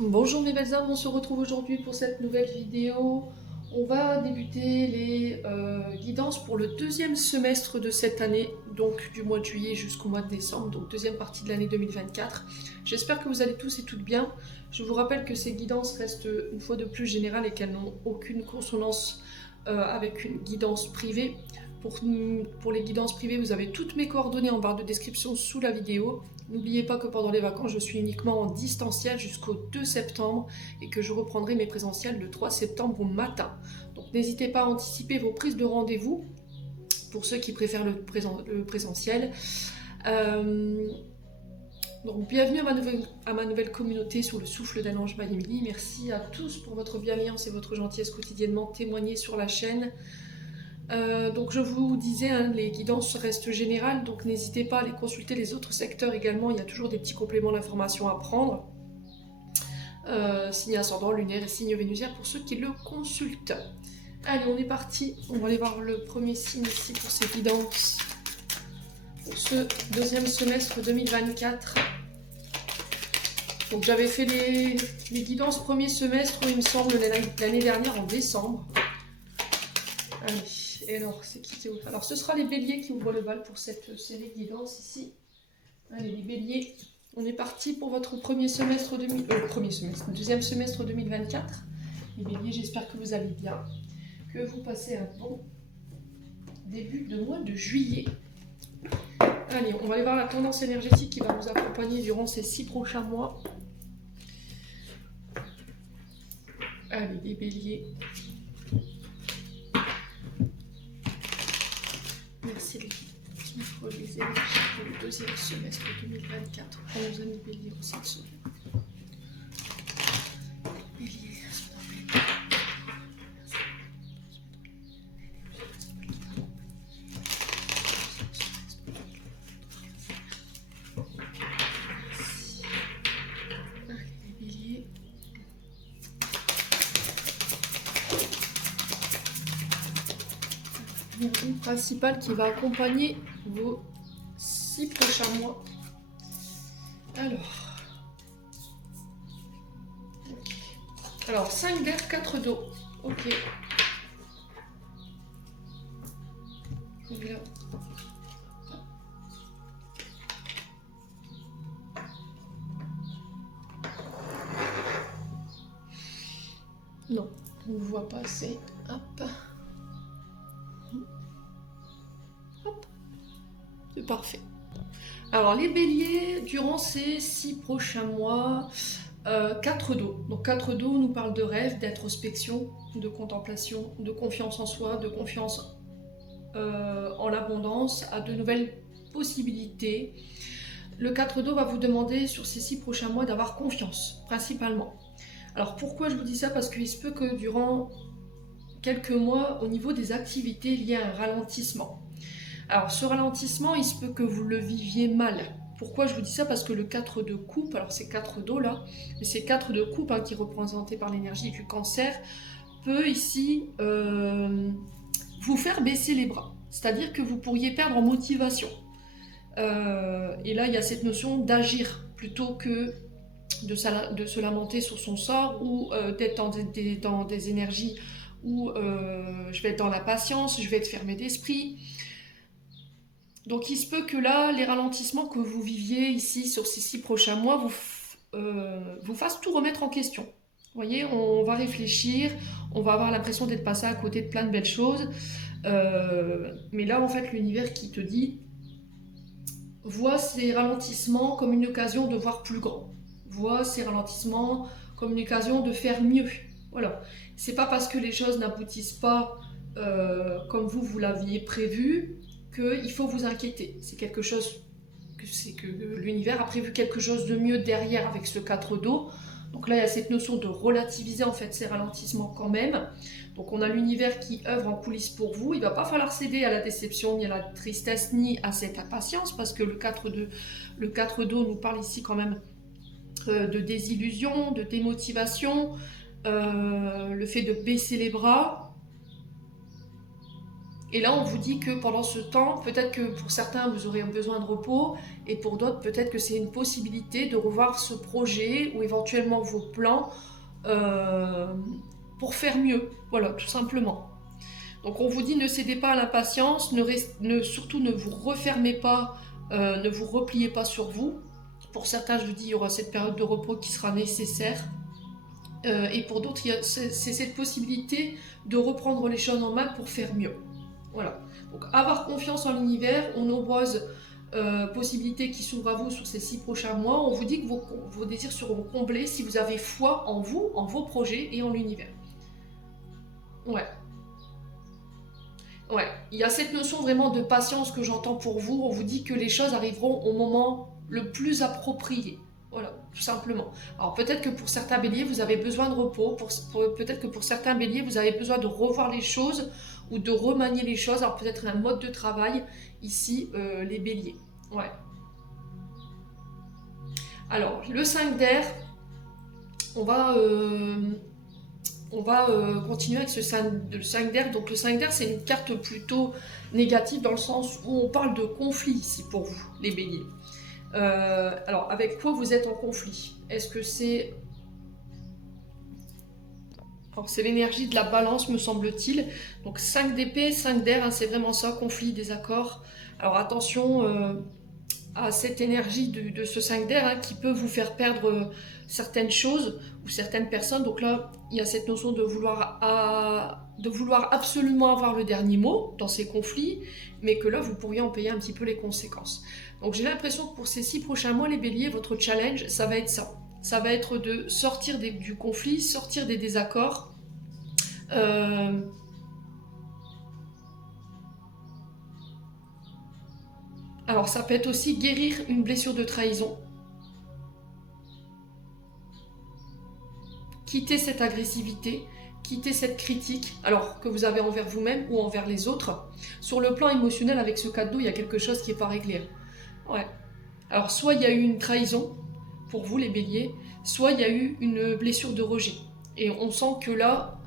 Bonjour mes belles âmes, on se retrouve aujourd'hui pour cette nouvelle vidéo. On va débuter les guidances pour le deuxième semestre de cette année, donc du mois de juillet jusqu'au mois de décembre, donc deuxième partie de l'année 2024. J'espère que vous allez tous et toutes bien. Je vous rappelle que ces guidances restent une fois de plus générales et qu'elles n'ont aucune consonance avec une guidance privée. Pour les guidances privées, vous avez toutes mes coordonnées en barre de description sous la vidéo. N'oubliez pas que pendant les vacances, je suis uniquement en distanciel jusqu'au 2 septembre et que je reprendrai mes présentiels le 3 septembre au matin. Donc n'hésitez pas à anticiper vos prises de rendez-vous pour ceux qui préfèrent le présentiel. Donc bienvenue à ma nouvelle communauté sous le souffle d'un ange by Emily. Merci à tous pour votre bienveillance et votre gentillesse quotidiennement témoignée sur la chaîne. Donc je vous disais, hein, les guidances restent générales, donc n'hésitez pas à aller consulter les autres secteurs également, il y a toujours des petits compléments d'information à prendre. Signe ascendant, lunaire et signe vénusien pour ceux qui le consultent. Allez, on est parti, on va aller voir le premier signe ici pour ces guidances. Pour ce deuxième semestre 2024. Donc j'avais fait les guidances premier semestre, il me semble, l'année dernière en décembre. Allez. Et alors, c'est qui ouvre? Alors, ce sera les béliers qui ouvrent le bal pour cette série de guidance ici. Allez, les béliers, on est parti pour votre deuxième semestre 2024. Les béliers, j'espère que vous allez bien, que vous passez un bon début de mois de juillet. Allez, on va aller voir la tendance énergétique qui va vous accompagner durant ces 6 prochains mois. Allez, les béliers. Merci les énergies pour le deuxième semestre 2024 pour nos amis béliers en cette semaine. Bélier, principale qui va accompagner vos 6 prochains mois. Alors 5 d'air, 4 d'eau. Ok. Bien. Non, on ne voit pas assez. Hop. Hop. C'est parfait. Alors les béliers, durant ces 6 prochains mois, 4 d'eau. Donc 4 d'eau nous parle de rêve, d'introspection, de contemplation, de confiance en soi, de confiance en l'abondance, à de nouvelles possibilités. Le 4 d'eau va vous demander sur ces 6 prochains mois d'avoir confiance, principalement. Alors pourquoi je vous dis ça? Parce qu'il se peut que durant quelques mois, au niveau des activités, il y ait un ralentissement. Alors ce ralentissement, il se peut que vous le viviez mal. Pourquoi je vous dis ça? Parce que le 4 de coupe, alors c'est 4 d'eau là, mais c'est 4 de coupe hein, qui est représenté par l'énergie du cancer, peut ici vous faire baisser les bras. C'est-à-dire que vous pourriez perdre en motivation. Et là, il y a cette notion d'agir plutôt que de se lamenter sur son sort ou d'être dans des énergies où je vais être dans la patience, je vais être fermé d'esprit. Donc il se peut que là, les ralentissements que vous viviez ici sur ces 6 prochains mois vous fassent tout remettre en question. Vous voyez, on va réfléchir, on va avoir l'impression d'être passé à côté de plein de belles choses. Mais là, en fait, l'univers qui te dit, vois ces ralentissements comme une occasion de voir plus grand. Vois ces ralentissements comme une occasion de faire mieux. Voilà. C'est pas parce que les choses n'aboutissent pas comme vous l'aviez prévu qu'il faut vous inquiéter. C'est quelque chose que l'univers a prévu quelque chose de mieux derrière avec ce 4 d'eau. Donc là, il y a cette notion de relativiser en fait ces ralentissements quand même. Donc on a l'univers qui œuvre en coulisses pour vous. Il ne va pas falloir céder à la déception, ni à la tristesse, ni à cette impatience, parce que le 4 d'eau nous parle ici quand même de désillusion, de démotivation, le fait de baisser les bras. Et là, on vous dit que pendant ce temps, peut-être que pour certains, vous aurez besoin de repos, et pour d'autres, peut-être que c'est une possibilité de revoir ce projet ou éventuellement vos plans euh, pour faire mieux. Voilà, tout simplement. Donc on vous dit ne cédez pas à l'impatience, surtout ne vous refermez pas, ne vous repliez pas sur vous. Pour certains, je vous dis, il y aura cette période de repos qui sera nécessaire. Et pour d'autres, c'est cette possibilité de reprendre les choses en main pour faire mieux. Voilà. Donc avoir confiance en l'univers, aux nombreuses possibilités qui s'ouvrent à vous sur ces 6 prochains mois. On vous dit que vos désirs seront comblés si vous avez foi en vous, en vos projets et en l'univers. Ouais. Ouais, il y a cette notion vraiment de patience que j'entends pour vous. On vous dit que les choses arriveront au moment le plus approprié. Voilà, tout simplement. Alors peut-être que pour certains béliers, vous avez besoin de repos. Peut-être que pour certains béliers, vous avez besoin de revoir les choses ou de remanier les choses. Alors peut-être un mode de travail, ici, les béliers. Ouais. Alors, le 5 d'air, on va continuer avec le 5 d'air. Donc le 5 d'air, c'est une carte plutôt négative dans le sens où on parle de conflit ici pour vous, les béliers. Alors, avec quoi vous êtes en conflit? Est-ce que c'est... Alors, c'est l'énergie de la balance, me semble-t-il. Donc 5 d'épée, 5 d'air, hein, c'est vraiment ça, conflit, désaccord. Alors attention à cette énergie de ce 5 d'air hein, qui peut vous faire perdre certaines choses ou certaines personnes. Donc là, il y a cette notion de vouloir absolument avoir le dernier mot dans ces conflits, mais que là, vous pourriez en payer un petit peu les conséquences. Donc j'ai l'impression que pour ces 6 prochains mois, les béliers, votre challenge, ça va être ça. Ça va être de sortir du conflit, sortir des désaccords. Alors ça peut être aussi guérir une blessure de trahison. Quitter cette agressivité, quitter cette critique, alors que vous avez envers vous-même ou envers les autres. Sur le plan émotionnel, avec ce cadeau, il y a quelque chose qui n'est pas réglé. Ouais. Alors soit il y a eu une trahison, pour vous les béliers, soit il y a eu une blessure de rejet. Et on sent que là,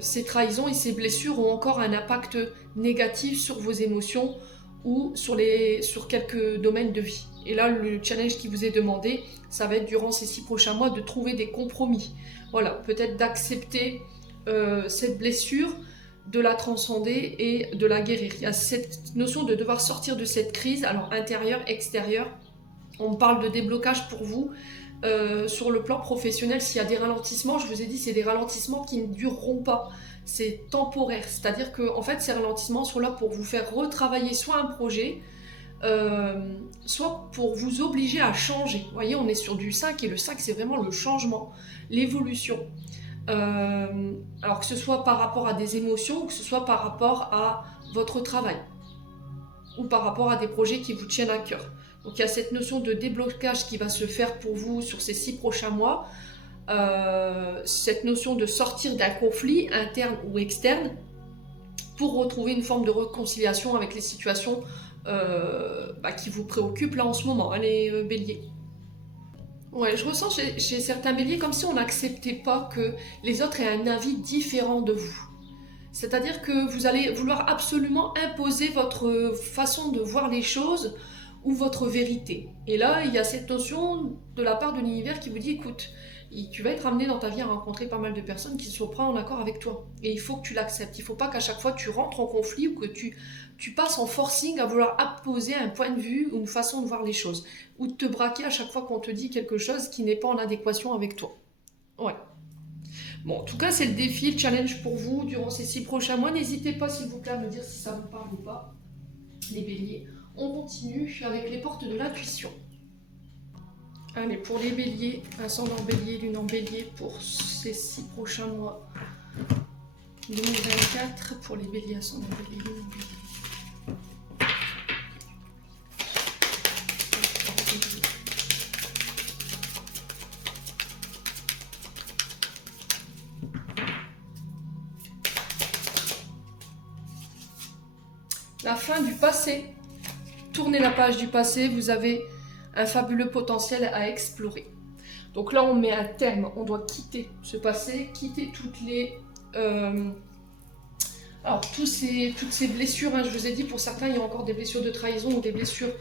ces trahisons et ces blessures ont encore un impact négatif sur vos émotions ou sur quelques domaines de vie. Et là, le challenge qui vous est demandé, ça va être durant ces 6 prochains mois de trouver des compromis. Voilà, peut-être d'accepter cette blessure, de la transcender et de la guérir. Il y a cette notion de devoir sortir de cette crise, alors intérieure, extérieure. On parle de déblocage pour vous. Sur le plan professionnel, s'il y a des ralentissements, je vous ai dit, c'est des ralentissements qui ne dureront pas. C'est temporaire, c'est-à-dire que en fait, ces ralentissements sont là pour vous faire retravailler soit un projet, soit pour vous obliger à changer. Vous voyez, on est sur du 5 et le 5, c'est vraiment le changement, l'évolution. Alors que ce soit par rapport à des émotions ou que ce soit par rapport à votre travail ou par rapport à des projets qui vous tiennent à cœur. Donc il y a cette notion de déblocage qui va se faire pour vous sur ces 6 prochains mois. Cette notion de sortir d'un conflit interne ou externe pour retrouver une forme de réconciliation avec les situations qui vous préoccupent là en ce moment, hein, les béliers. Ouais, je ressens chez certains béliers comme si on n'acceptait pas que les autres aient un avis différent de vous. C'est-à-dire que vous allez vouloir absolument imposer votre façon de voir les choses ou votre vérité. Et là, il y a cette notion de la part de l'univers qui vous dit, écoute, tu vas être amené dans ta vie à rencontrer pas mal de personnes qui sont pas en accord avec toi. Et il faut que tu l'acceptes. Il ne faut pas qu'à chaque fois tu rentres en conflit ou que tu passes en forcing à vouloir apposer un point de vue ou une façon de voir les choses. Ou de te braquer à chaque fois qu'on te dit quelque chose qui n'est pas en adéquation avec toi. Ouais. Bon, en tout cas, c'est le défi, le challenge pour vous durant ces 6 prochains mois. N'hésitez pas, s'il vous plaît, à me dire si ça vous parle ou pas, les béliers. On continue avec les portes de l'intuition. Allez, pour les béliers, ascendant bélier, lune en bélier, pour ces 6 prochains mois 2024, pour les béliers, ascendant bélier, lune en bélier. La fin du passé. Tournez la page du passé, vous avez un fabuleux potentiel à explorer. Donc là, on met un terme, on doit quitter ce passé, quitter toutes les Alors, toutes ces blessures, hein, je vous ai dit, pour certains, il y a encore des blessures de trahison ou des blessures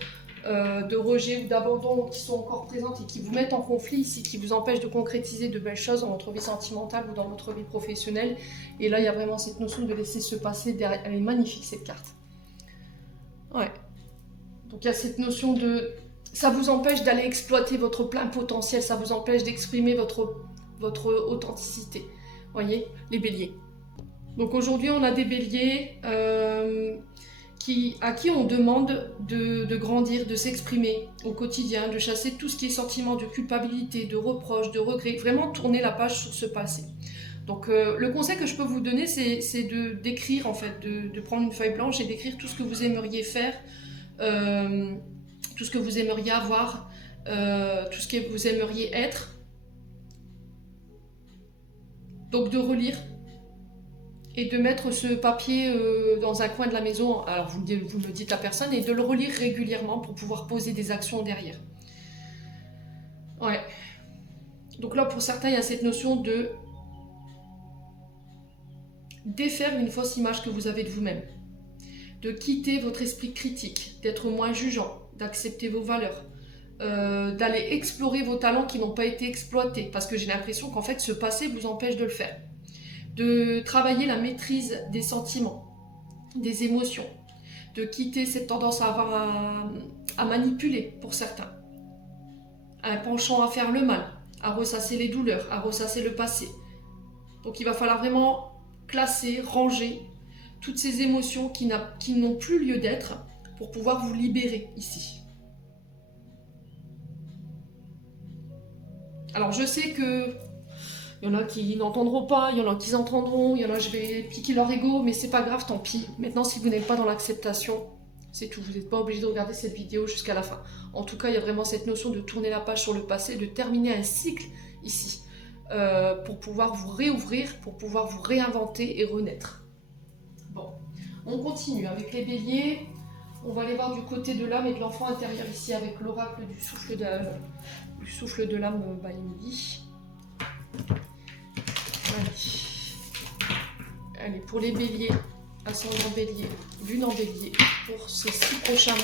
de rejet ou d'abandon qui sont encore présentes et qui vous mettent en conflit ici, qui vous empêchent de concrétiser de belles choses dans votre vie sentimentale ou dans votre vie professionnelle. Et là, il y a vraiment cette notion de laisser se passer derrière. Elle est magnifique, cette carte. Ouais. Donc, il y a cette notion de... Ça vous empêche d'aller exploiter votre plein potentiel, ça vous empêche d'exprimer votre authenticité. Voyez, les béliers. Donc aujourd'hui, on a des béliers à qui on demande de grandir, de s'exprimer au quotidien, de chasser tout ce qui est sentiment de culpabilité, de reproche, de regret, vraiment tourner la page sur ce passé. Donc le conseil que je peux vous donner, c'est d'écrire en fait, de prendre une feuille blanche et d'écrire tout ce que vous aimeriez faire, tout ce que vous aimeriez avoir, tout ce que vous aimeriez être. Donc de relire et de mettre ce papier dans un coin de la maison, alors vous le dites à personne, et de le relire régulièrement pour pouvoir poser des actions derrière. Ouais. Donc là, pour certains, il y a cette notion de défaire une fausse image que vous avez de vous-même, de quitter votre esprit critique, d'être moins jugeant, d'accepter vos valeurs, d'aller explorer vos talents qui n'ont pas été exploités, parce que j'ai l'impression qu'en fait, ce passé vous empêche de le faire. De travailler la maîtrise des sentiments, des émotions, de quitter cette tendance à manipuler pour certains, un penchant à faire le mal, à ressasser les douleurs, à ressasser le passé. Donc il va falloir vraiment classer, ranger toutes ces émotions qui n'ont plus lieu d'être pour pouvoir vous libérer ici. Alors je sais que il y en a qui n'entendront pas, il y en a qui entendront, il y en a je vais piquer leur ego, mais c'est pas grave, tant pis. Maintenant, si vous n'êtes pas dans l'acceptation, c'est tout. Vous n'êtes pas obligé de regarder cette vidéo jusqu'à la fin. En tout cas, il y a vraiment cette notion de tourner la page sur le passé, de terminer un cycle ici, pour pouvoir vous réouvrir, pour pouvoir vous réinventer et renaître. Bon, on continue avec les béliers. On va aller voir du côté de l'âme et de l'enfant intérieur ici avec l'oracle du souffle de l'âme by Emily. Allez, pour les béliers, ascendant bélier, lune en bélier, pour ces 6 prochains mois.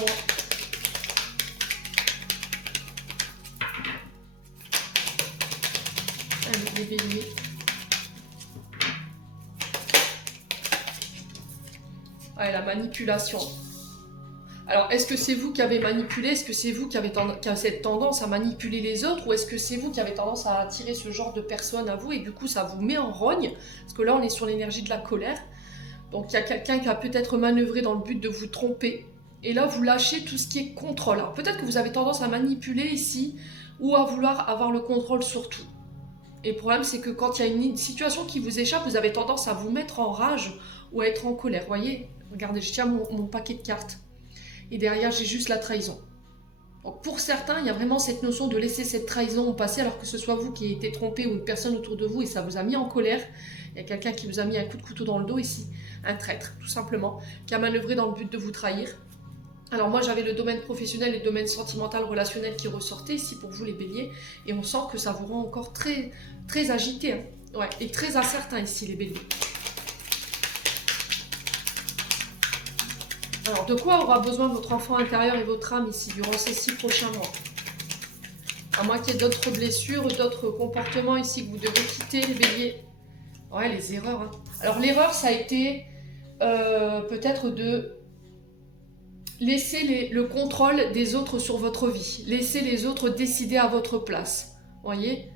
Allez, les béliers. Ouais, la manipulation. Alors, est-ce que c'est vous qui avez manipulé? Est-ce que c'est vous qui avez cette tendance à manipuler les autres? Ou est-ce que c'est vous qui avez tendance à attirer ce genre de personnes à vous et du coup, ça vous met en rogne? Parce que là, on est sur l'énergie de la colère. Donc, il y a quelqu'un qui a peut-être manœuvré dans le but de vous tromper. Et là, vous lâchez tout ce qui est contrôle. Alors, peut-être que vous avez tendance à manipuler ici ou à vouloir avoir le contrôle sur tout. Et le problème, c'est que quand il y a une situation qui vous échappe, vous avez tendance à vous mettre en rage ou à être en colère. Vous voyez? Regardez, je tiens mon paquet de cartes. Et derrière, j'ai juste la trahison. Donc pour certains, il y a vraiment cette notion de laisser cette trahison passer, alors que ce soit vous qui ayez été trompé ou une personne autour de vous et ça vous a mis en colère. Il y a quelqu'un qui vous a mis un coup de couteau dans le dos ici, un traître tout simplement, qui a manœuvré dans le but de vous trahir. Alors moi j'avais le domaine professionnel et le domaine sentimental, relationnel qui ressortaient ici pour vous les béliers, et on sent que ça vous rend encore très, très agité, hein. Ouais, et très incertain ici les béliers. Alors, de quoi aura besoin votre enfant intérieur et votre âme ici, durant ces 6 prochains mois? À moins qu'il y ait d'autres blessures, d'autres comportements ici que vous devez quitter, les béliers. Ouais, les erreurs. Hein. Alors, l'erreur, ça a été peut-être de laisser le contrôle des autres sur votre vie. Laisser les autres décider à votre place. Voyez?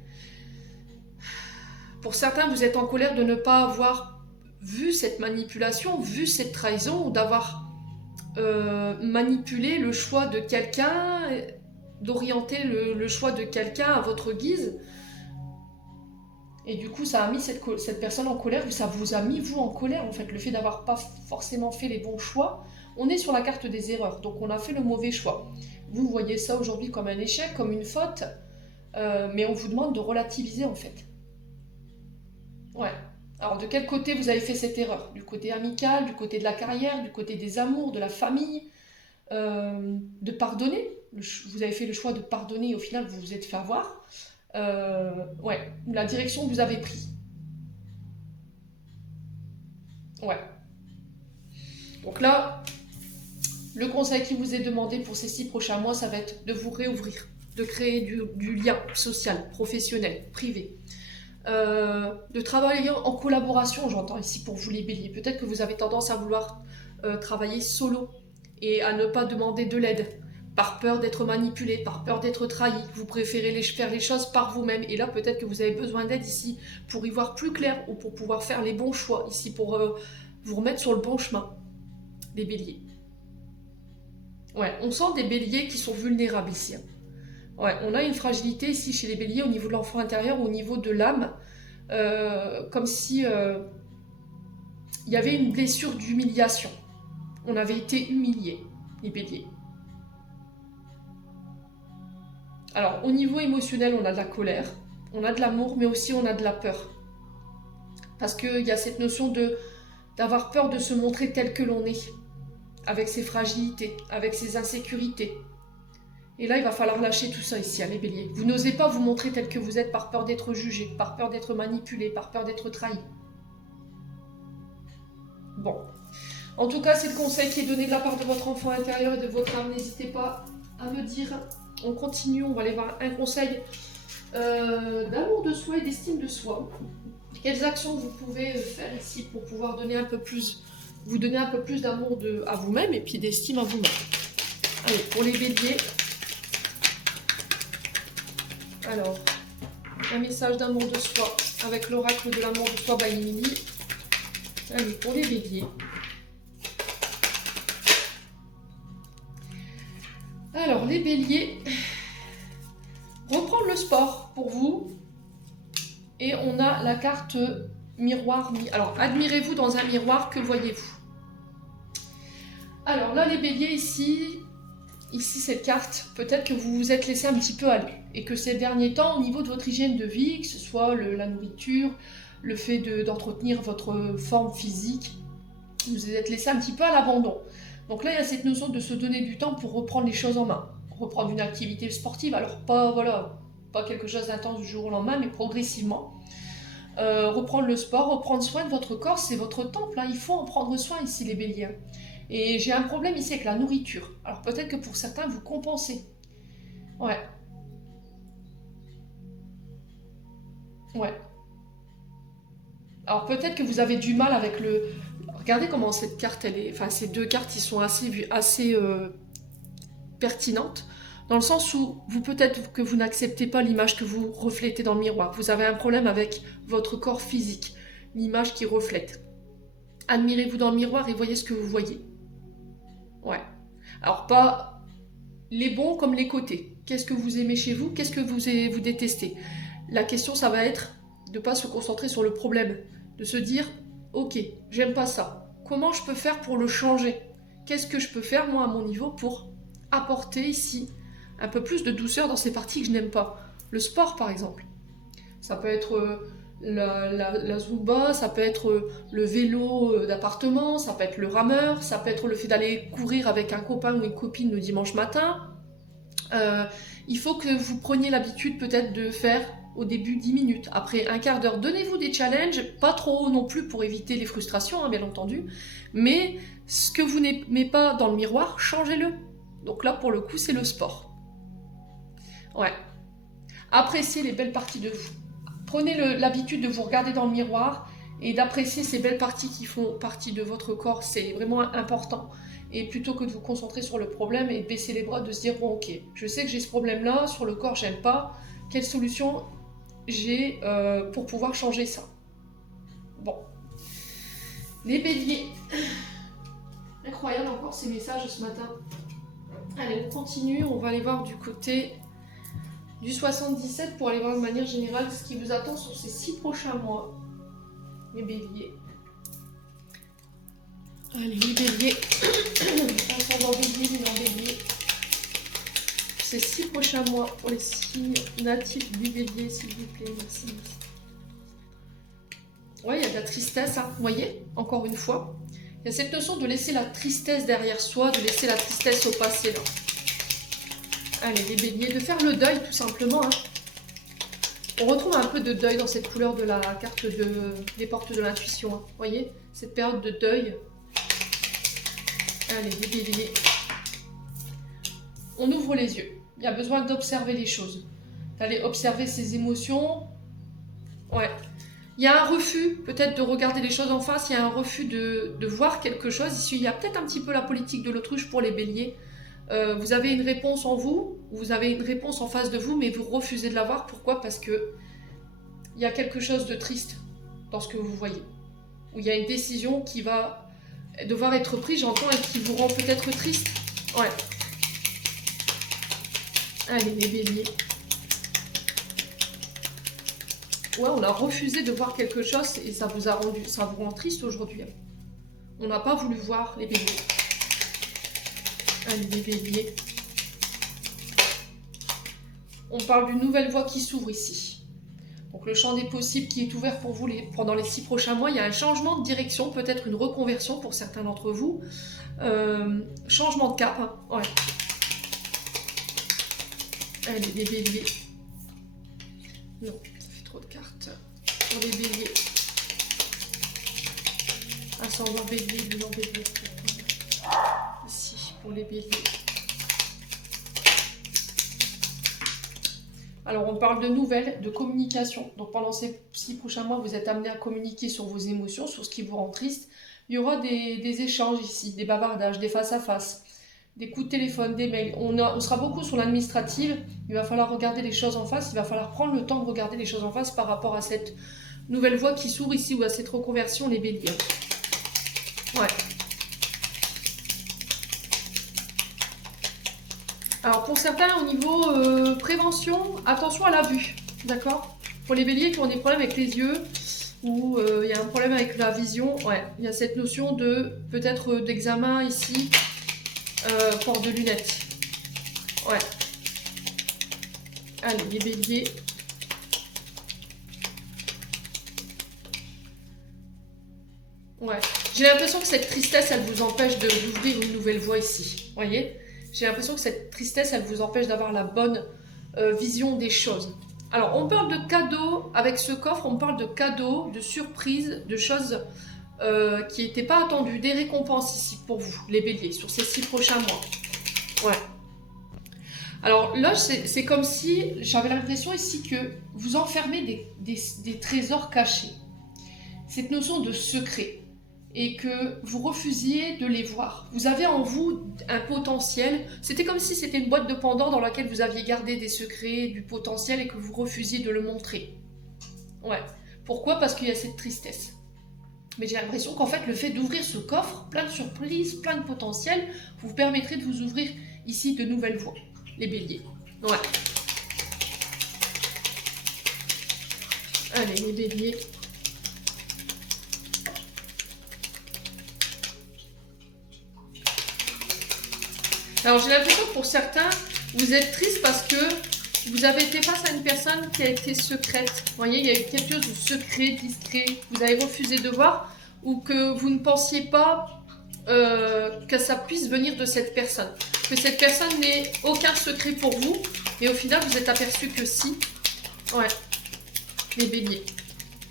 Pour certains, vous êtes en colère de ne pas avoir vu cette manipulation, vu cette trahison, ou d'avoir manipuler le choix de quelqu'un, d'orienter le choix de quelqu'un à votre guise. Et du coup, ça a mis cette personne en colère, ou ça vous a mis vous en colère, en fait, le fait d'avoir pas forcément fait les bons choix. On est sur la carte des erreurs, donc on a fait le mauvais choix. Vous voyez ça aujourd'hui comme un échec, comme une faute, mais on vous demande de relativiser, en fait. Ouais. Alors, de quel côté vous avez fait cette erreur? Du côté amical, du côté de la carrière, du côté des amours, de la famille, de pardonner. Vous avez fait le choix de pardonner et au final, vous vous êtes fait avoir. Ouais, la direction que vous avez prise. Ouais. Donc là, le conseil qui vous est demandé pour ces 6 prochains mois, ça va être de vous réouvrir, de créer du lien social, professionnel, privé. De travailler en collaboration, j'entends ici pour vous les béliers. Peut-être que vous avez tendance à vouloir travailler solo et à ne pas demander de l'aide, par peur d'être manipulé, par peur d'être trahi. Vous préférez faire les choses par vous-même. Et là, peut-être que vous avez besoin d'aide ici pour y voir plus clair ou pour pouvoir faire les bons choix ici, pour vous remettre sur le bon chemin, les béliers. Ouais, on sent des béliers qui sont vulnérables ici. Hein. Ouais, on a une fragilité ici chez les béliers au niveau de l'enfant intérieur, au niveau de l'âme, comme si il y avait une blessure d'humiliation. On avait été humiliés, les béliers. Alors, au niveau émotionnel, on a de la colère, on a de l'amour, mais aussi on a de la peur. Parce qu'il y a cette notion d'avoir peur de se montrer tel que l'on est, avec ses fragilités, avec ses insécurités. Et là, il va falloir lâcher tout ça ici, hein, les béliers. Vous n'osez pas vous montrer tel que vous êtes par peur d'être jugé, par peur d'être manipulé, par peur d'être trahi. Bon. En tout cas, c'est le conseil qui est donné de la part de votre enfant intérieur et de votre âme. N'hésitez pas à me dire. On continue, on va aller voir un conseil d'amour de soi et d'estime de soi. Quelles actions vous pouvez faire ici pour pouvoir donner un peu plus, vous donner un peu plus d'amour à vous-même et puis d'estime à vous-même. Allez, pour les béliers. Alors, un message d'amour de soi avec l'oracle de l'amour de soi by Emily. Allez, pour les béliers. Alors, les béliers, reprendre le sport pour vous. Et on a la carte miroir. Alors, admirez-vous dans un miroir, que voyez-vous? Alors là, les béliers, ici cette carte, peut-être que vous vous êtes laissé un petit peu aller. Et que ces derniers temps, au niveau de votre hygiène de vie, que ce soit la nourriture, le fait d'entretenir votre forme physique, vous vous êtes laissé un petit peu à l'abandon. Donc là, il y a cette notion de se donner du temps pour reprendre les choses en main. Reprendre une activité sportive, alors pas quelque chose d'intense du jour au lendemain, mais progressivement. Reprendre le sport, reprendre soin de votre corps, c'est votre temple, hein. Il faut en prendre soin ici, les béliers. Et j'ai un problème ici avec la nourriture. Alors peut-être que pour certains, vous compensez. Ouais. Ouais. Alors peut-être que vous avez du mal avec le... Regardez comment cette carte, elle est... Enfin, ces deux cartes, ils sont assez pertinentes. Dans le sens où peut-être que vous n'acceptez pas l'image que vous reflétez dans le miroir. Vous avez un problème avec votre corps physique, l'image qui reflète. Admirez-vous dans le miroir et voyez ce que vous voyez. Ouais. Alors pas les bons comme les côtés. Qu'est-ce que vous aimez chez vous? Qu'est-ce que vous détestez? La question, ça va être de ne pas se concentrer sur le problème. De se dire, ok, j'aime pas ça. Comment je peux faire pour le changer? Qu'est-ce que je peux faire, moi, à mon niveau, pour apporter ici un peu plus de douceur dans ces parties que je n'aime pas? Le sport, par exemple. Ça peut être la Zumba, ça peut être le vélo d'appartement, ça peut être le rameur, ça peut être le fait d'aller courir avec un copain ou une copine le dimanche matin. Il faut que vous preniez l'habitude peut-être de faire au début 10 minutes, après un quart d'heure. Donnez-vous des challenges, pas trop non plus pour éviter les frustrations, hein, bien entendu, mais ce que vous n'aimez pas dans le miroir, changez-le. Donc là, pour le coup, c'est le sport. Ouais. Appréciez les belles parties de vous. Prenez l'habitude de vous regarder dans le miroir et d'apprécier ces belles parties qui font partie de votre corps. C'est vraiment important. Et plutôt que de vous concentrer sur le problème et de baisser les bras, de se dire, bon ok, je sais que j'ai ce problème-là, sur le corps, j'aime pas. Quelle solution j'ai pour pouvoir changer ça? Bon. Les béliers. Incroyable encore ces messages ce matin. Allez, on continue. On va aller voir du côté du 77 pour aller voir de manière générale ce qui vous attend sur ces 6 prochains mois. Les béliers. Allez, les béliers. Ascendant bélier, bilan bélier. Ces 6 prochains mois pour les signes natifs du bélier, s'il vous plaît. Merci. Ouais, il y a de la tristesse, hein. Vous voyez, encore une fois. Il y a cette notion de laisser la tristesse derrière soi, de laisser la tristesse au passé, là. Allez, les béliers, de faire le deuil, tout simplement, hein. On retrouve un peu de deuil dans cette couleur de la carte des portes de l'intuition, hein. Vous voyez, cette période de deuil. Allez, les béliers. On ouvre les yeux. Il y a besoin d'observer les choses. D'aller observer ses émotions. Ouais. Il y a un refus, peut-être, de regarder les choses en face. Il y a un refus de voir quelque chose. Ici, il y a peut-être un petit peu la politique de l'autruche pour les béliers. Vous avez une réponse en vous, vous avez une réponse en face de vous, mais vous refusez de la voir. Pourquoi? Parce que il y a quelque chose de triste dans ce que vous voyez. Où il y a une décision qui va devoir être prise, j'entends, et qui vous rend peut-être triste. Ouais. Allez, les béliers. Ouais, on a refusé de voir quelque chose et ça vous rend triste aujourd'hui. On n'a pas voulu voir les béliers. Allez, les béliers. On parle d'une nouvelle voie qui s'ouvre ici. Donc le champ des possibles qui est ouvert pour vous pendant les 6 prochains mois. Il y a un changement de direction, peut-être une reconversion pour certains d'entre vous. Changement de cap. Hein. Ouais. Allez, les béliers. Non, ça fait trop de cartes. Pour les béliers. Ascendant bélier, bilan bélier. Ici, pour les béliers. Alors, on parle de nouvelles, de communication. Donc, pendant ces 6 prochains mois, vous êtes amené à communiquer sur vos émotions, sur ce qui vous rend triste. Il y aura des échanges ici, des bavardages, des face-à-face, des coups de téléphone, des mails. On sera beaucoup sur l'administrative. Il va falloir regarder les choses en face. Il va falloir prendre le temps de regarder les choses en face par rapport à cette nouvelle voie qui s'ouvre ici ou à cette reconversion, les béliers. Ouais. Alors pour certains, au niveau prévention, attention à l'abus, d'accord? Pour les béliers qui ont des problèmes avec les yeux, ou il y a un problème avec la vision, ouais, il y a cette notion de peut-être d'examen ici, port de lunettes. Ouais. Allez, les béliers. Ouais. J'ai l'impression que cette tristesse, elle vous empêche d'ouvrir une nouvelle voie ici, voyez? J'ai l'impression que cette tristesse, elle vous empêche d'avoir la bonne vision des choses. Alors, on parle de cadeaux, avec ce coffre, on parle de cadeaux, de surprises, de choses qui n'étaient pas attendues, des récompenses ici pour vous, les béliers, sur ces 6 prochains mois. Ouais. Alors là, c'est comme si, j'avais l'impression ici que vous enfermez des trésors cachés. Cette notion de secret. Et que vous refusiez de les voir. Vous avez en vous un potentiel. C'était comme si c'était une boîte de Pandore dans laquelle vous aviez gardé des secrets, du potentiel et que vous refusiez de le montrer. Ouais. Pourquoi? Parce qu'il y a cette tristesse. Mais j'ai l'impression qu'en fait, le fait d'ouvrir ce coffre, plein de surprises, plein de potentiel, vous permettrait de vous ouvrir ici de nouvelles voies. Les béliers. Ouais. Allez, les béliers. Alors j'ai l'impression que pour certains, vous êtes triste parce que vous avez été face à une personne qui a été secrète. Vous voyez, il y a eu quelque chose de secret, discret, que vous avez refusé de voir ou que vous ne pensiez pas que ça puisse venir de cette personne. Que cette personne n'ait aucun secret pour vous et au final vous êtes aperçu que si. Ouais, les béliers.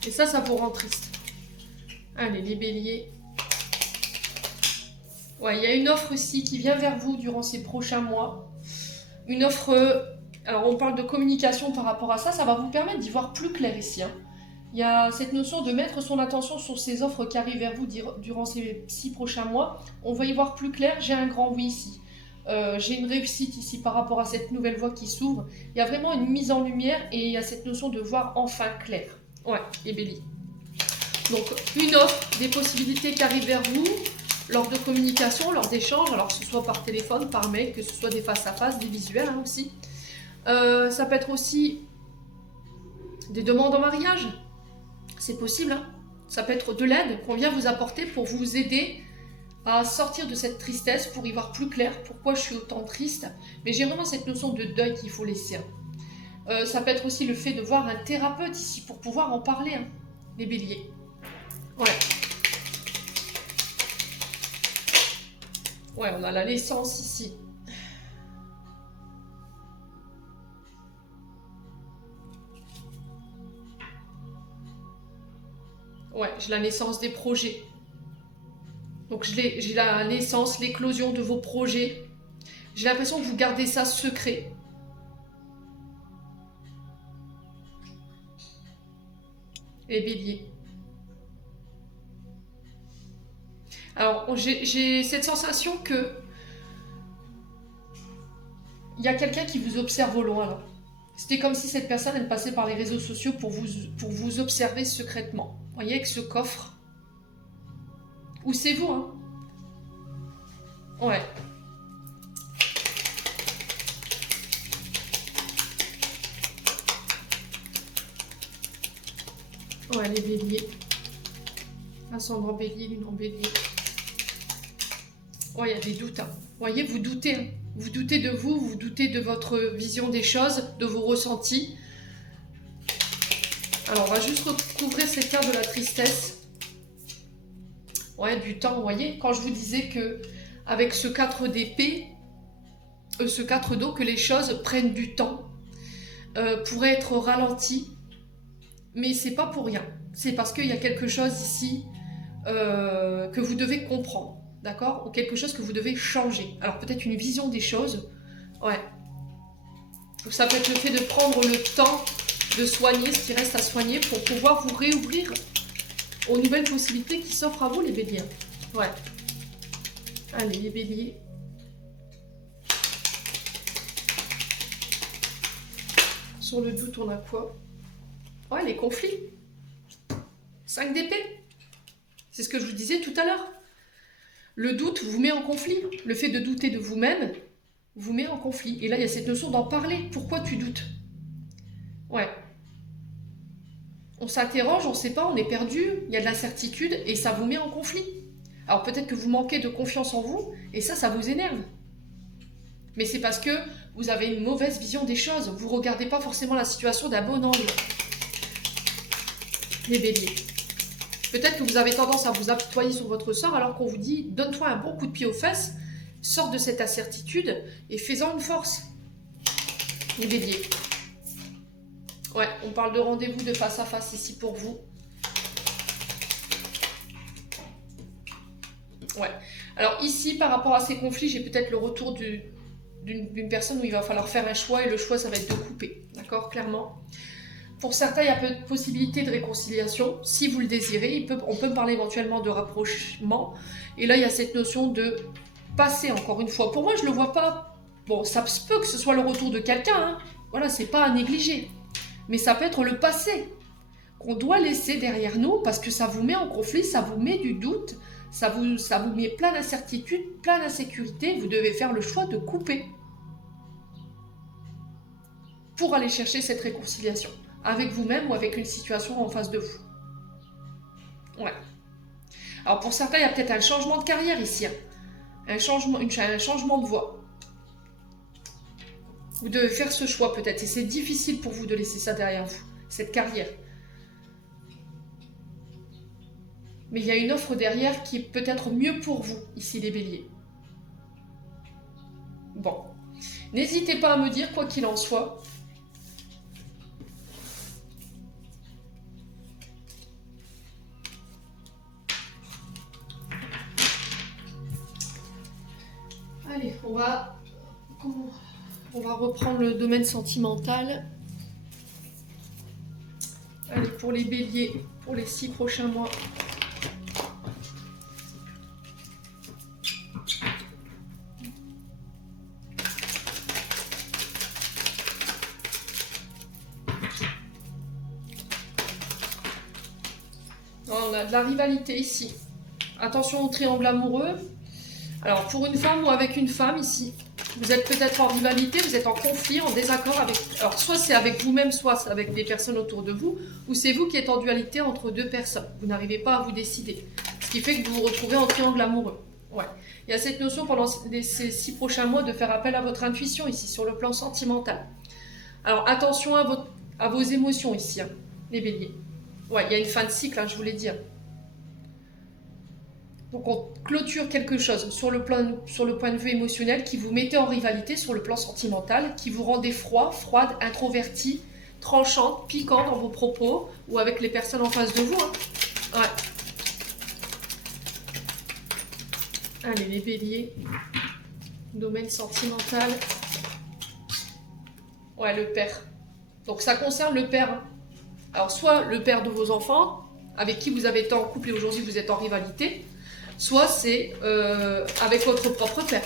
Et ça vous rend triste. Allez, les béliers. Ouais, il y a une offre aussi qui vient vers vous durant ces prochains mois. Une offre, alors on parle de communication par rapport à ça, ça va vous permettre d'y voir plus clair ici. Hein. Il y a cette notion de mettre son attention sur ces offres qui arrivent vers vous durant ces 6 prochains mois. On va y voir plus clair, j'ai un grand oui ici. J'ai une réussite ici par rapport à cette nouvelle voie qui s'ouvre. Il y a vraiment une mise en lumière et il y a cette notion de voir enfin clair. Ouais, et bélier. Donc une offre, des possibilités qui arrivent vers vous. Lors de communication, lors d'échanges, alors que ce soit par téléphone, par mail, que ce soit des face-à-face, des visuels hein, aussi. Ça peut être aussi des demandes en mariage, c'est possible. Hein. Ça peut être de l'aide qu'on vient vous apporter pour vous aider à sortir de cette tristesse, pour y voir plus clair, pourquoi je suis autant triste. Mais j'ai vraiment cette notion de deuil qu'il faut laisser. Hein. Ça peut être aussi le fait de voir un thérapeute ici pour pouvoir en parler, hein, les béliers. Ouais. Ouais, on a la naissance ici. Ouais, j'ai la naissance des projets. Donc j'ai la naissance, l'éclosion de vos projets. J'ai l'impression que vous gardez ça secret. Les béliers. Alors, j'ai cette sensation que il y a quelqu'un qui vous observe au loin, là. C'était comme si cette personne, elle passait par les réseaux sociaux pour vous observer secrètement. Vous voyez, avec ce coffre. Ou c'est vous, hein? Ouais. Ouais, les béliers. Ascendant bélier, lune en bélier. Ouais, il y a des doutes. Hein. Vous voyez, vous doutez. Hein. Vous doutez de vous, vous doutez de votre vision des choses, de vos ressentis. Alors, on va juste recouvrir cette carte de la tristesse. Ouais, du temps, vous voyez. Quand je vous disais que avec ce 4 d'épée, ce 4 d'eau, que les choses prennent du temps, pourraient être ralenties. Mais c'est pas pour rien. C'est parce qu'il y a quelque chose ici que vous devez comprendre. D'accord? Ou quelque chose que vous devez changer. Alors peut-être une vision des choses. Ouais. Ça peut être le fait de prendre le temps de soigner ce qui reste à soigner pour pouvoir vous réouvrir aux nouvelles possibilités qui s'offrent à vous, les béliers. Ouais. Allez, les béliers. Sur le doute, on a quoi? Ouais, les conflits. 5 d'épée. C'est ce que je vous disais tout à l'heure. Le doute vous met en conflit. Le fait de douter de vous-même vous met en conflit. Et là, il y a cette notion d'en parler. Pourquoi tu doutes? Ouais. On s'interroge, on ne sait pas, on est perdu, il y a de l'incertitude et ça vous met en conflit. Alors peut-être que vous manquez de confiance en vous et ça vous énerve. Mais c'est parce que vous avez une mauvaise vision des choses. Vous ne regardez pas forcément la situation d'un bon angle. Les béliers. Peut-être que vous avez tendance à vous apitoyer sur votre sort alors qu'on vous dit « donne-toi un bon coup de pied aux fesses, sors de cette incertitude et fais-en une force ». Les béliers. Ouais, on parle de rendez-vous de face à face ici pour vous. Ouais. Alors ici, par rapport à ces conflits, j'ai peut-être le retour d'une personne où il va falloir faire un choix et le choix, ça va être de couper. D'accord, clairement. Pour certains, il y a peu de possibilités de réconciliation. Si vous le désirez, on peut parler éventuellement de rapprochement. Et là, il y a cette notion de passer encore une fois. Pour moi, je ne le vois pas. Bon, ça se peut que ce soit le retour de quelqu'un. Hein. Voilà, c'est pas à négliger. Mais ça peut être le passé qu'on doit laisser derrière nous parce que ça vous met en conflit, ça vous met du doute, ça vous met plein d'incertitudes, plein d'insécurité. Vous devez faire le choix de couper pour aller chercher cette réconciliation. Avec vous-même ou avec une situation en face de vous. Ouais. Alors pour certains, il y a peut-être un changement de carrière ici. Hein. Un changement de voie. Vous devez faire ce choix peut-être. Et c'est difficile pour vous de laisser ça derrière vous. Cette carrière. Mais il y a une offre derrière qui est peut-être mieux pour vous, ici les béliers. Bon. N'hésitez pas à me dire, quoi qu'il en soit, allez, on va reprendre le domaine sentimental. Allez, pour les béliers, pour les 6 prochains mois. On a de la rivalité ici. Attention au triangle amoureux. Alors, pour une femme ou avec une femme ici, vous êtes peut-être en rivalité, vous êtes en conflit, en désaccord avec... Alors, soit c'est avec vous-même, soit c'est avec des personnes autour de vous, ou c'est vous qui êtes en dualité entre deux personnes. Vous n'arrivez pas à vous décider. Ce qui fait que vous vous retrouvez en triangle amoureux. Ouais. Il y a cette notion pendant ces 6 prochains mois de faire appel à votre intuition ici, sur le plan sentimental. Alors, attention à vos émotions ici, hein, les béliers. Ouais, il y a une fin de cycle, hein, je vous l'ai dit. Hein. Donc on clôture quelque chose sur le point de vue émotionnel qui vous mettait en rivalité sur le plan sentimental, qui vous rendait froide, introvertie, tranchante, piquante dans vos propos ou avec les personnes en face de vous. Hein. Ouais. Allez, les béliers. Domaine sentimental. Ouais, le père. Donc ça concerne le père. Hein. Alors soit le père de vos enfants, avec qui vous avez été en couple et aujourd'hui vous êtes en rivalité, soit c'est avec votre propre père.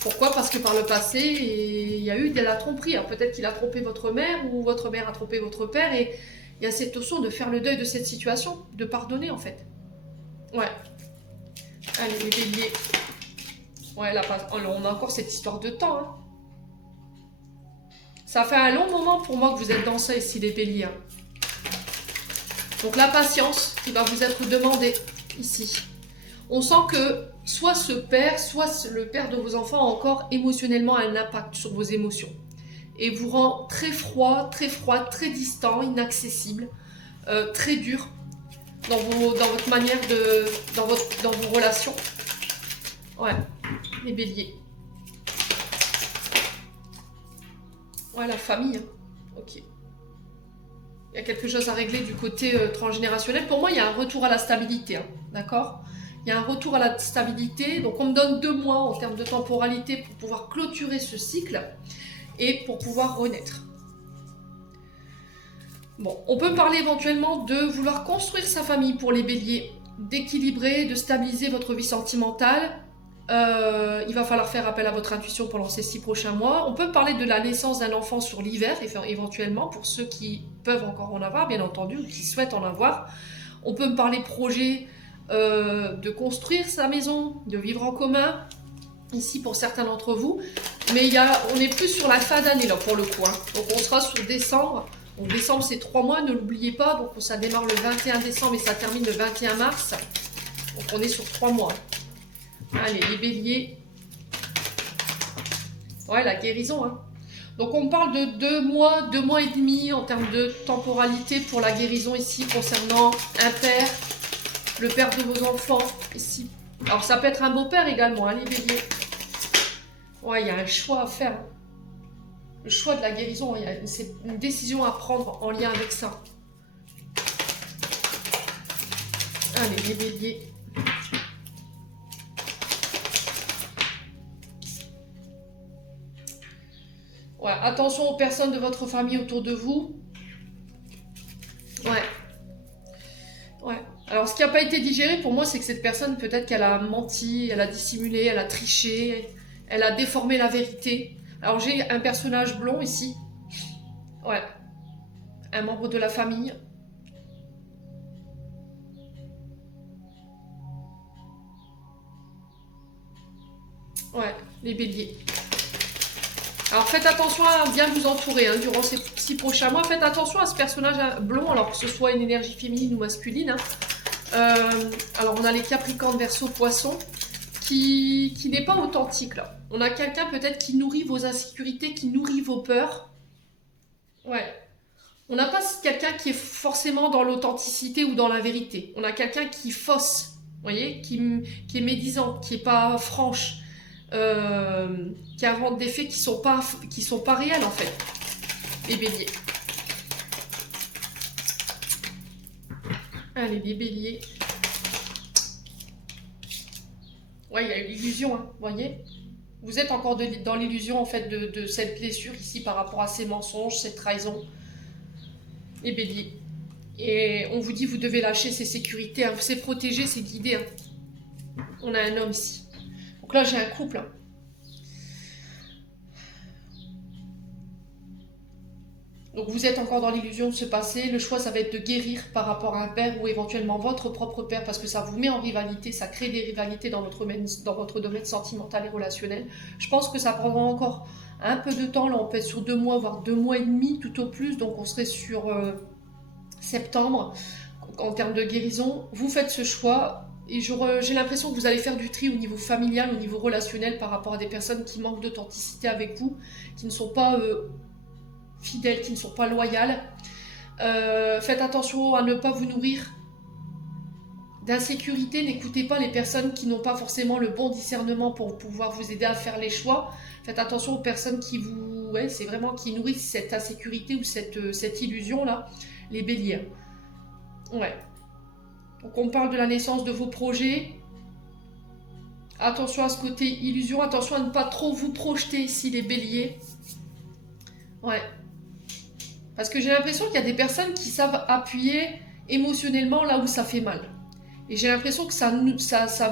Pourquoi? Parce que par le passé, il y a eu de la tromperie. Peut-être qu'il a trompé votre mère ou votre mère a trompé votre père et il y a cette notion de faire le deuil de cette situation, de pardonner en fait. Ouais. Allez, les béliers. Ouais, là, on a encore cette histoire de temps. Hein. Ça fait un long moment pour moi que vous êtes dans ça ici, les béliers. Hein. Donc la patience qui va vous être demandée ici. On sent que soit ce père, soit le père de vos enfants a encore émotionnellement un impact sur vos émotions. Et vous rend très froid, très distant, inaccessible, très dur dans votre manière de... dans vos relations. Ouais, les béliers. Ouais, la famille. Hein. Ok. Il y a quelque chose à régler du côté transgénérationnel. Pour moi, il y a un retour à la stabilité. Hein. D'accord ? Il y a un retour à la stabilité. Donc, on me donne 2 mois en termes de temporalité pour pouvoir clôturer ce cycle et pour pouvoir renaître. Bon, on peut parler éventuellement de vouloir construire sa famille pour les béliers, d'équilibrer, de stabiliser votre vie sentimentale. Il va falloir faire appel à votre intuition pendant ces 6 prochains mois. On peut parler de la naissance d'un enfant sur l'hiver, éventuellement, pour ceux qui peuvent encore en avoir, bien entendu, ou qui souhaitent en avoir. On peut me parler projet de construire sa maison, de vivre en commun, ici pour certains d'entre vous. Mais on est plus sur la fin d'année, là, pour le coup. Hein. Donc on sera sur décembre. Donc décembre, c'est 3 mois, ne l'oubliez pas. Donc ça démarre le 21 décembre et ça termine le 21 mars. Donc on est sur 3 mois. Allez, les béliers. Ouais, la guérison. Hein. Donc on parle de 2 mois et demi en termes de temporalité pour la guérison ici concernant un père, le père de vos enfants ici. Alors ça peut être un beau-père également, hein, les béliers. Ouais, il y a un choix à faire. Le choix de la guérison, c'est une décision à prendre en lien avec ça. Allez, les béliers. Ouais, attention aux personnes de votre famille autour de vous. Ouais. Ouais. Alors, ce qui n'a pas été digéré pour moi, c'est que cette personne, peut-être qu'elle a menti, elle a dissimulé, elle a triché, elle a déformé la vérité. Alors, j'ai un personnage blond ici. Ouais. Un membre de la famille. Ouais, les béliers. Alors faites attention à bien vous entourer hein, durant ces 6 prochains mois. Faites attention à ce personnage blond, alors que ce soit une énergie féminine ou masculine. Hein. Alors on a les Capricornes, Verseau, Poissons, qui n'est pas authentique là. On a quelqu'un peut-être qui nourrit vos insécurités, qui nourrit vos peurs. Ouais. On n'a pas quelqu'un qui est forcément dans l'authenticité ou dans la vérité. On a quelqu'un qui fausse, vous voyez, qui est médisante, qui n'est pas franche. Qui inventent des faits qui sont pas réels en fait. Les béliers. Allez, les béliers. Ouais, il y a eu l'illusion, hein, vous voyez. Vous êtes encore dans l'illusion en fait de cette blessure ici par rapport à ces mensonges, cette trahison. Les béliers. Et on vous dit vous devez lâcher ces sécurités, hein. C'est protéger, c'est guider. Hein. On a un homme ici. Donc là j'ai un couple. Hein. Donc vous êtes encore dans l'illusion de ce passé. Le choix, ça va être de guérir par rapport à un père ou éventuellement votre propre père parce que ça vous met en rivalité, ça crée des rivalités dans votre domaine sentimental et relationnel. Je pense que ça prendra encore un peu de temps. Là, on peut être sur 2 mois, voire 2 mois et demi tout au plus. Donc on serait sur septembre en termes de guérison. Vous faites ce choix. Et j'ai l'impression que vous allez faire du tri au niveau familial, au niveau relationnel par rapport à des personnes qui manquent d'authenticité avec vous, qui ne sont pas fidèles, qui ne sont pas loyales. Faites attention à ne pas vous nourrir d'insécurité. N'écoutez pas les personnes qui n'ont pas forcément le bon discernement pour pouvoir vous aider à faire les choix. Faites attention aux personnes qui vous... Ouais, c'est vraiment qui nourrissent cette insécurité ou cette illusion-là. Les béliers. Ouais. Donc on parle de la naissance de vos projets. Attention à ce côté illusion, attention à ne pas trop vous projeter ici les béliers. Ouais. Parce que j'ai l'impression qu'il y a des personnes qui savent appuyer émotionnellement là où ça fait mal. Et j'ai l'impression que ça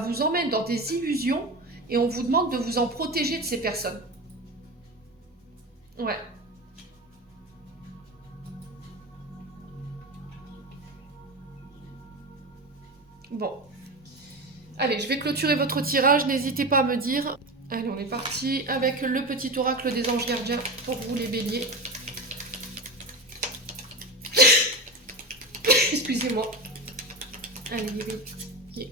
vous emmène dans des illusions et on vous demande de vous en protéger de ces personnes. Ouais. Bon. Allez, je vais clôturer votre tirage, n'hésitez pas à me dire. Allez, on est parti avec le petit oracle des anges gardiens pour vous les béliers. Excusez-moi. Allez, les béliers.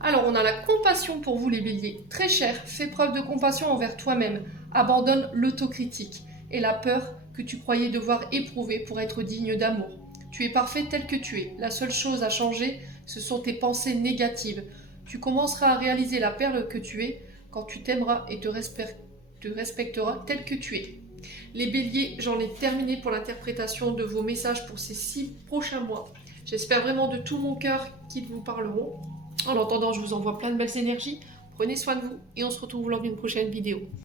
Alors, on a la compassion pour vous, les béliers. Très cher, fais preuve de compassion envers toi-même. Abandonne l'autocritique et la peur que tu croyais devoir éprouver pour être digne d'amour. Tu es parfait tel que tu es. La seule chose à changer, ce sont tes pensées négatives. Tu commenceras à réaliser la perle que tu es quand tu t'aimeras et te respecteras tel que tu es. Les béliers, j'en ai terminé pour l'interprétation de vos messages pour ces 6 prochains mois. J'espère vraiment de tout mon cœur qu'ils vous parleront. En attendant, je vous envoie plein de belles énergies. Prenez soin de vous et on se retrouve lors d'une prochaine vidéo.